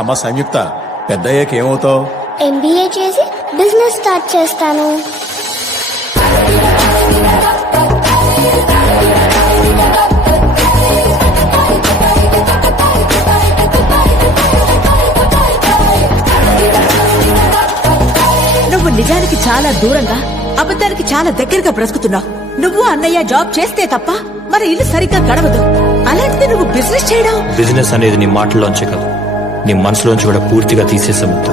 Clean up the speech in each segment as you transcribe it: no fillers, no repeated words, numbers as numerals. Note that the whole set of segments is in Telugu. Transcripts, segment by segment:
అమ్మ సంయుక్త, పెద్దయ్యాక ఏమవుతావు? MBA చేసి బిజినెస్ స్టార్ట్ చేస్తాను. నువ్వు నిజానికి చాలా దూరంగా, అబద్ధానికి చాలా దగ్గరగా బ్రతుకుతున్నావు. నువ్వు అన్నయ్య జాబ్ చేస్తే తప్ప మరి ఇల్లు సరిగ్గా గడవదు. అలాంటిది నువ్వు బిజినెస్ చేయడం. బిజినెస్ అనేది నీ మాటల్లోంచే కాదు, నీ మనసులోంచి కూడా పూర్తిగా తీసేసే ముద్దు.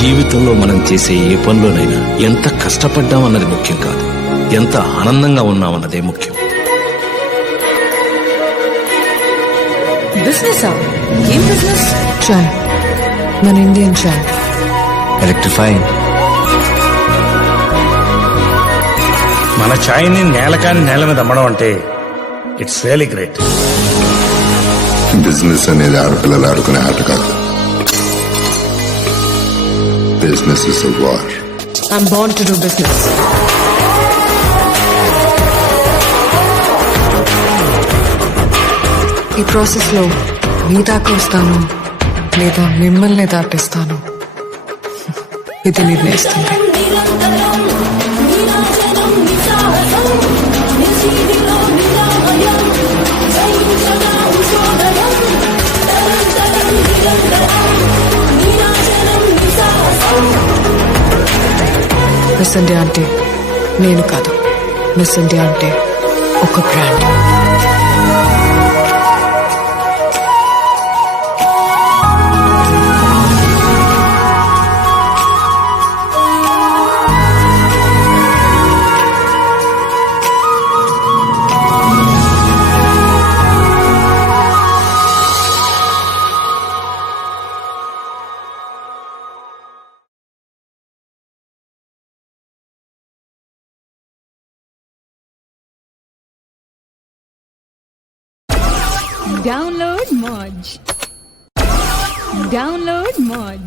జీవితంలో మనం చేసే ఏ పనిలోనైనా ఎంత కష్టపడ్డామన్నది ముఖ్యం కాదు, ఎంత ఆనందంగా ఉన్నామన్నదే ముఖ్యం. బిజినెస్ ఏం బిజినెస్? చాయ్, మన ఇండియన్ చాయ్. ఎలక్ట్రిఫైయింగ్. మన ఛాయ్ని నేల కాని నేల మీద అమ్మడం అంటే ఇట్స్ రియలీ గ్రేట్. బిజినెస్ అనేది ఆడపిల్లలు ఆడుకునే ఆట కాదు. Business is a war. I'm born to do business. ఈ ప్రాసెస్ లో మీ దాకా వస్తాను లేదా మిమ్మల్ని దాటిస్తాను, ఇది నిర్ణయిస్తుంది. మిస్ ఇండియా అంటే నేను కాదు, మిస్ ఇండియా అంటే ఒక brand. Download Moj. Download Moj.